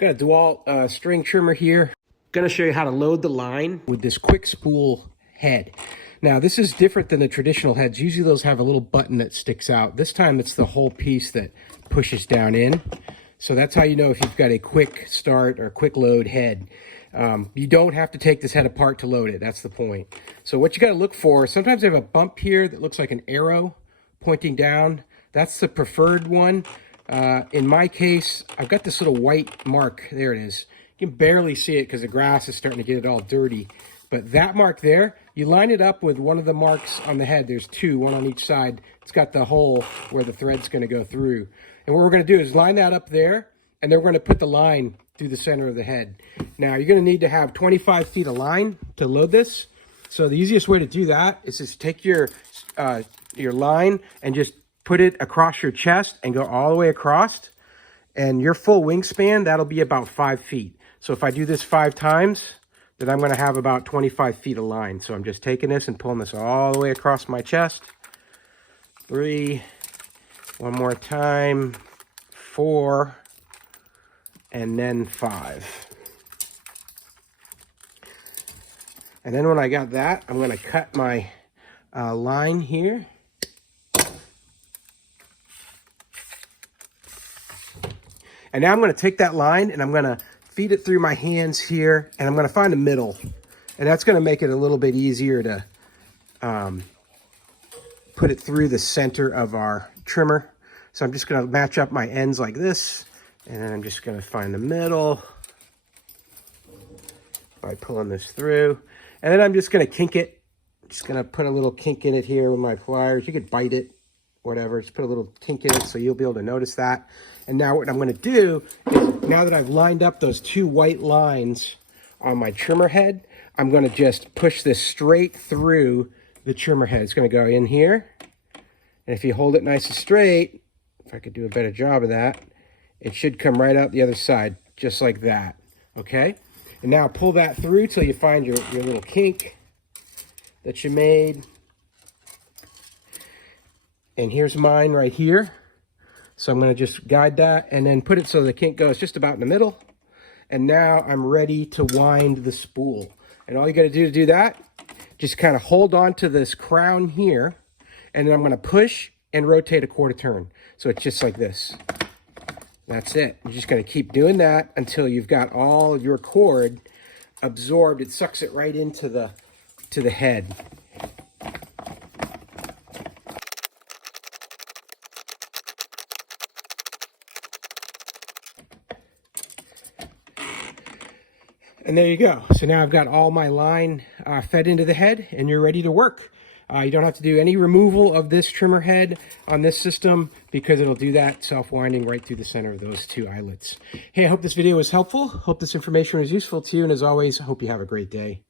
Got a DeWalt string trimmer here. Gonna show you how to load the line with this quick spool head. Now this is different than the traditional heads. Usually those have a little button that sticks out. This time it's the whole piece that pushes down in. So that's how you know if you've got a quick start or quick load head. You don't have to take this head apart to load it. That's the point. So what you got to look for, sometimes they have a bump here that looks like an arrow pointing down. That's the preferred one. In my case, I've got this little white mark. There it is. You can barely see it because the grass is starting to get it all dirty. But that mark there, you line it up with one of the marks on the head. There's two, one on each side. It's got the hole where the thread's going to go through. And what we're going to do is line that up there, and then we're going to put the line through the center of the head. Now, you're going to need to have 25 feet of line to load this. So the easiest way to do that is just take your line and just put it across your chest and go all the way across. And your full wingspan, that'll be about 5 feet. So if I do this 5 times, then I'm going to have about 25 feet of line. So I'm just taking this and pulling this all the way across my chest. 3, one more time, 4, and then 5. And then when I got that, I'm going to cut my line here. And now I'm going to take that line and I'm going to feed it through my hands here, and I'm going to find the middle. And that's going to make it a little bit easier to put it through the center of our trimmer. So I'm just going to match up my ends like this, and then I'm just going to find the middle by pulling this through. And then I'm just going to kink it. Just going to put a little kink in it here with my pliers. You could bite it, whatever. Just put a little kink in it so you'll be able to notice that. And now what I'm going to do is, now that I've lined up those 2 white lines on my trimmer head, I'm going to just push this straight through the trimmer head. It's going to go in here. And if you hold it nice and straight, if I could do a better job of that, it should come right out the other side, just like that. Okay? And now pull that through till you find your little kink that you made. And here's mine right here. So I'm going to just guide that and then put it so the kink goes just about in the middle. And now I'm ready to wind the spool. And all you got to do that, just kind of hold on to this crown here. And then I'm going to push and rotate a quarter turn. So it's just like this. That's it. You're just going to keep doing that until you've got all your cord absorbed. It sucks it right into the head. And there you go. So now I've got all my line fed into the head, and you're ready to work. You don't have to do any removal of this trimmer head on this system because it'll do that self-winding right through the center of those 2 eyelets. Hey, I hope this video was helpful. Hope this information was useful to you. And as always, I hope you have a great day.